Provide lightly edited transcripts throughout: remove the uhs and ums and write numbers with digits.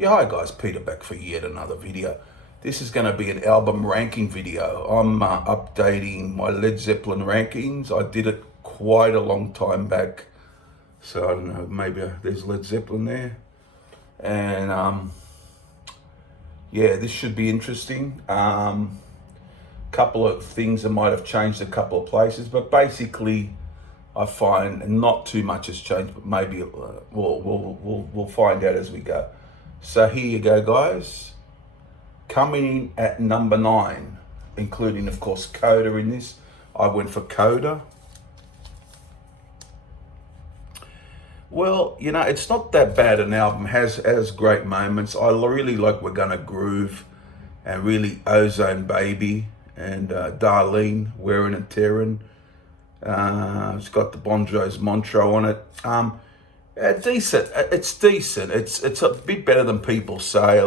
Yeah, hi guys, Peter back for yet another video. This is going to be an album ranking video. I'm updating my Led Zeppelin rankings. I did it quite a long time back, so I don't know, maybe there's Led Zeppelin there. And yeah, this should be interesting. Couple of things that might have changed a couple of places, but basically I find not too much has changed, but maybe we'll find out as we go. So here you go, guys. Coming in at number 9, including, of course, Coda in this. I went for Coda. Well, you know, it's not that bad an album. Has great moments. I really like We're Gonna Groove and really Ozone Baby and Darlene, Wearing and Tearing. It's got the Bon Jovi's Montreux on it. Decent. It's decent. It's a bit better than people say.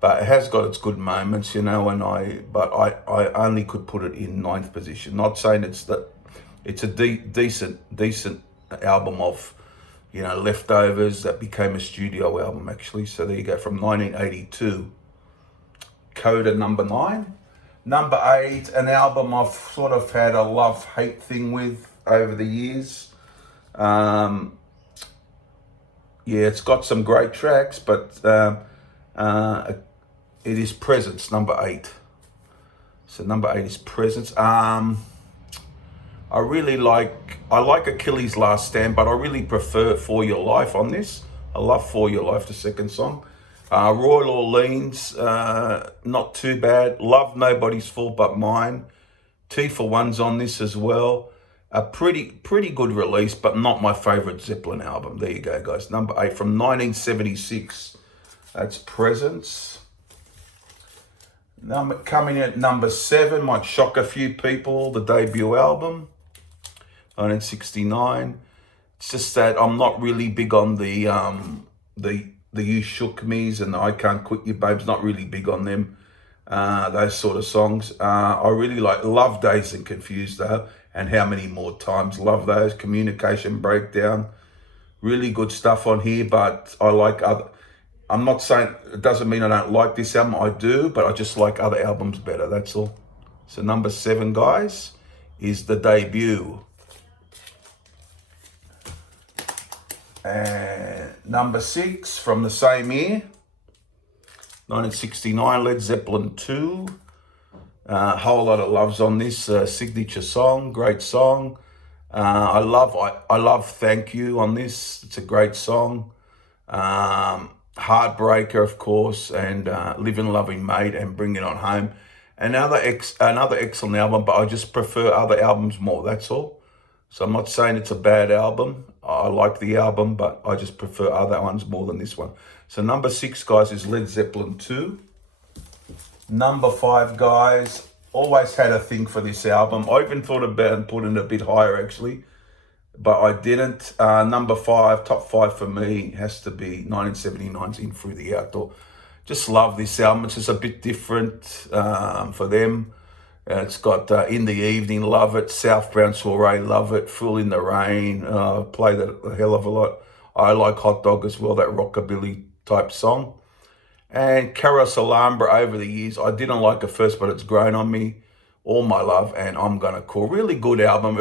But it has got its good moments, you know. I only could put it in 9th position. Not saying it's a decent album of, you know, leftovers that became a studio album actually. So there you go, from 1982. Coda number 9. Number 8, an album I've sort of had a love-hate thing with over the years. Yeah, it's got some great tracks, but it is Presence, number 8. So number 8 is Presence. I like Achilles' Last Stand, but I really prefer For Your Life on this. I love For Your Life, the second song. Royal Orleans, not too bad. Love Nobody's Fault But Mine. T for One's on this as well. A pretty good release, but not my favorite Zeppelin album. There you go, guys. Number 8 from 1976. That's Presence. Coming in at number 7, might shock a few people, the debut album, 1969. It's just that I'm not really big on the You Shook Me's and the I Can't Quit You Babes. Not really big on them, those sort of songs. I really love Dazed and Confused though, and How Many More Times. Love those. Communication Breakdown. Really good stuff on here, but I like other. I'm not saying, it doesn't mean I don't like this album. I do, but I just like other albums better. That's all. So number 7, guys, is the debut. And number 6 from the same year, 1969, Led Zeppelin II. Whole lot of loves on this signature song, great song. I love Thank You on this. It's a great song. Heartbreaker, of course, and Living Loving Mate and Bring It On Home. Another excellent album, but I just prefer other albums more. That's all. So I'm not saying it's a bad album. I like the album, but I just prefer other ones more than this one. So number 6, guys, is Led Zeppelin II. Number 5, guys, always had a thing for this album. I even thought about putting it a bit higher, actually, but I didn't. Number 5, top 5 for me, has to be 1979's In Through the Outdoor. Just love this album. It's just a bit different for them. It's got In the Evening, love it. South Brown Soiree, love it. Fool in the Rain, play that a hell of a lot. I like Hot Dog as well, that rockabilly type song. And Carousel Alhambra, over the years, I didn't like it first, but it's grown on me. All My Love and I'm Gonna Call. Really good album.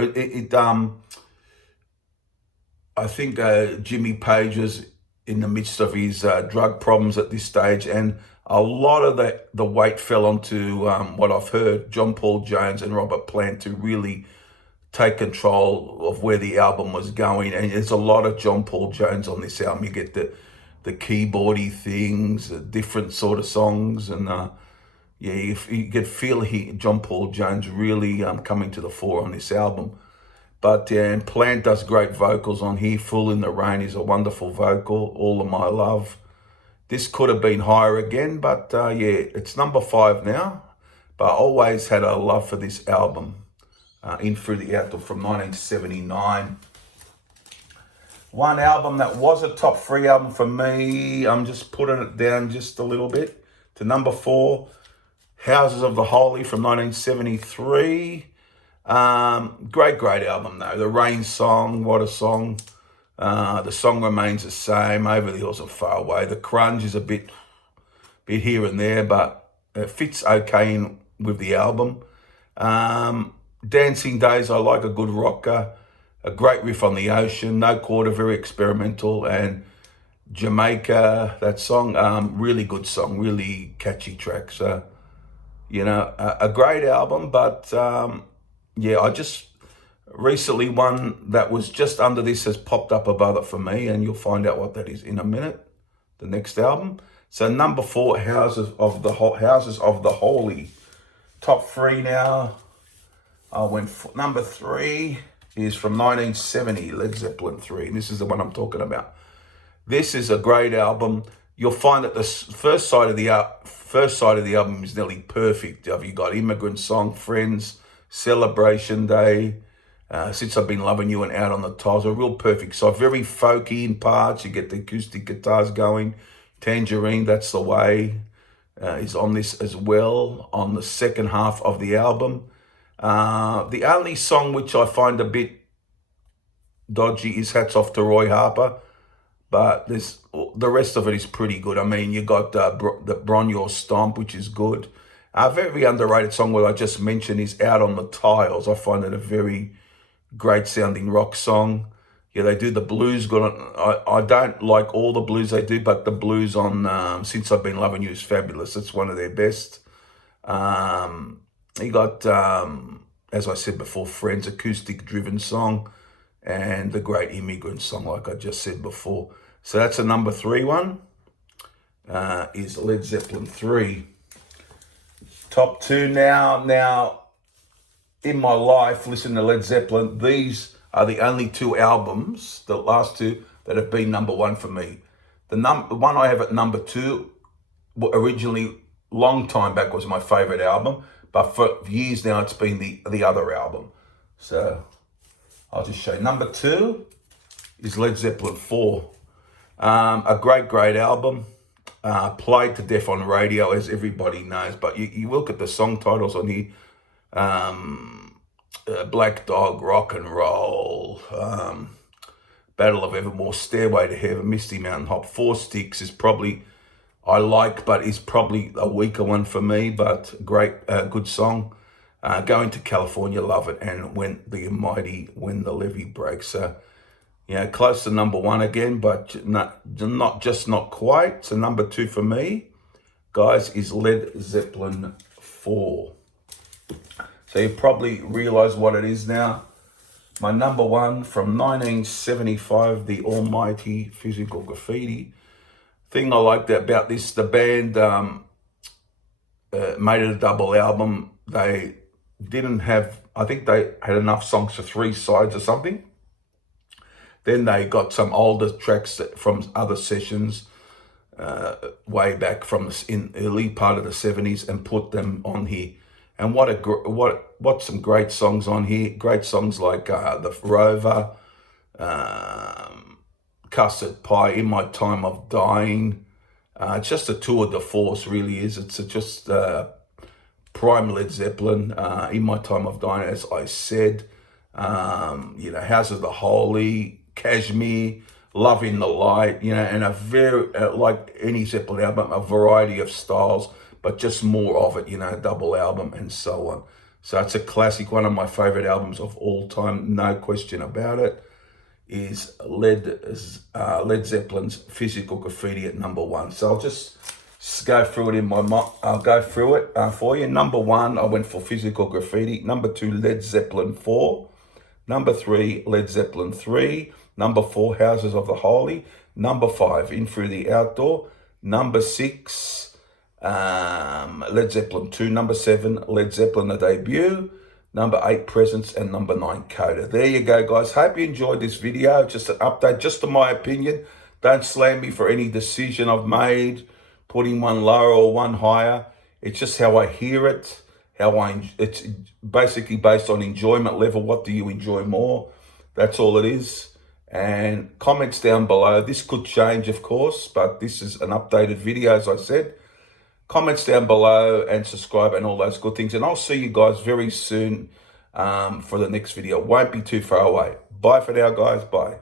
I think Jimmy Page was in the midst of his drug problems at this stage, and a lot of the weight fell onto what I've heard, John Paul Jones and Robert Plant, to really take control of where the album was going. And there's a lot of John Paul Jones on this album. You get the keyboardy things, different sort of songs, and yeah, you could feel John Paul Jones really coming to the fore on this album. But and Plant does great vocals on here. Fool in the Rain is a wonderful vocal. All of My Love. This could have been higher again, but yeah, it's number 5 now. But I always had a love for this album, In Through the Outdoor, from 1979. One album that was a top 3 album for me, I'm just putting it down just a little bit, to number 4, Houses of the Holy from 1973. Great album though. The Rain song, what a song. The song remains the same. Over the hills and far away. The grunge is a bit here and there, but it fits okay in with the album. Dancing Days, I like a good rocker, a great riff on the ocean. No Coda, very experimental. And Jamaica, that song, really good song, really catchy track. So, you know, a great album. But yeah, I just recently, one that was just under this has popped up above it for me, and you'll find out what that is in a minute. The next album. So number 4, Houses of the Holy. Top 3 now. I went for number 3 is from 1970, Led Zeppelin III. And this is the one I'm talking about. This is a great album. You'll find that the first side of the album is nearly perfect. You got Immigrant Song, Friends, Celebration Day, Since I've Been Loving You, and Out on the Tiles. A real perfect side. Very folky in parts. You get the acoustic guitars going. Tangerine, That's the Way, is on this as well, on the second half of the album. The only song which I find a bit dodgy is Hats Off to Roy Harper, but the rest of it is pretty good. I mean, you got the Bronyor Stomp, which is good. A very underrated song, what I just mentioned, is Out on the Tiles. I find it a very great sounding rock song. Yeah, they do the blues good. I don't like all the blues they do, but the blues on Since I've Been Loving You is fabulous. It's one of their best. You got, as I said before, Friends, acoustic driven song, and the great Immigrant Song, like I just said before. So that's a number 3 one, is Led Zeppelin III. Top 2 now. Now, in my life, listening to Led Zeppelin, these are the only 2 albums, the last 2, that have been number 1 for me. The one I have at number 2, originally, long time back, was my favorite album, but for years now, it's been the other album. So I'll just show you. Number 2 is Led Zeppelin IV. A great album. Played to death on radio, as everybody knows, but you look at the song titles on here. Black Dog, Rock and Roll, Battle of Evermore, Stairway to Heaven, Misty Mountain Hop. 4 Sticks is probably, I like, but is probably a weaker one for me, but great, good song. Going to California, love it. And When the Levee Breaks. So, yeah, close to number 1 again, but not quite. So number 2 for me, guys, is Led Zeppelin IV. So you probably realize what it is now. My number 1 from 1975, the almighty Physical Graffiti. Thing I liked about this, the band made it a double album. They didn't have, I think they had enough songs for 3 sides or something. Then they got some older tracks from other sessions way back from in early part of the 70s and put them on here. And what some great songs on here. Great songs like The Rover, Custard Pie, In My Time of Dying. It's just a tour de force, really is. It's just prime Led Zeppelin, In My Time of Dying, as I said. You know, House of the Holy, Kashmir, Love in the Light, you know, and a very, like any Zeppelin album, a variety of styles, but just more of it, you know, double album and so on. So it's a classic, one of my favorite albums of all time, no question about it, is Led Zeppelin's Physical Graffiti at number 1. So I'll just go through it in my mind. I'll go through it for you. Number 1, I went for Physical Graffiti. Number 2, Led Zeppelin IV. Number 3, Led Zeppelin III. Number 4, Houses of the Holy. Number 5, In Through the Outdoor. Number 6, Led Zeppelin II. Number 7, Led Zeppelin the Debut. Number 8, Presence. And number 9, Coda. There you go, guys. Hope you enjoyed this video. Just an update, just to my opinion. Don't slam me for any decision I've made, putting one lower or one higher. It's just how I hear it. It's basically based on enjoyment level. What do you enjoy more? That's all it is. And comments down below. This could change, of course, but this is an updated video, as I said. Comments down below and subscribe and all those good things. And I'll see you guys very soon for the next video. Won't be too far away. Bye for now, guys. Bye.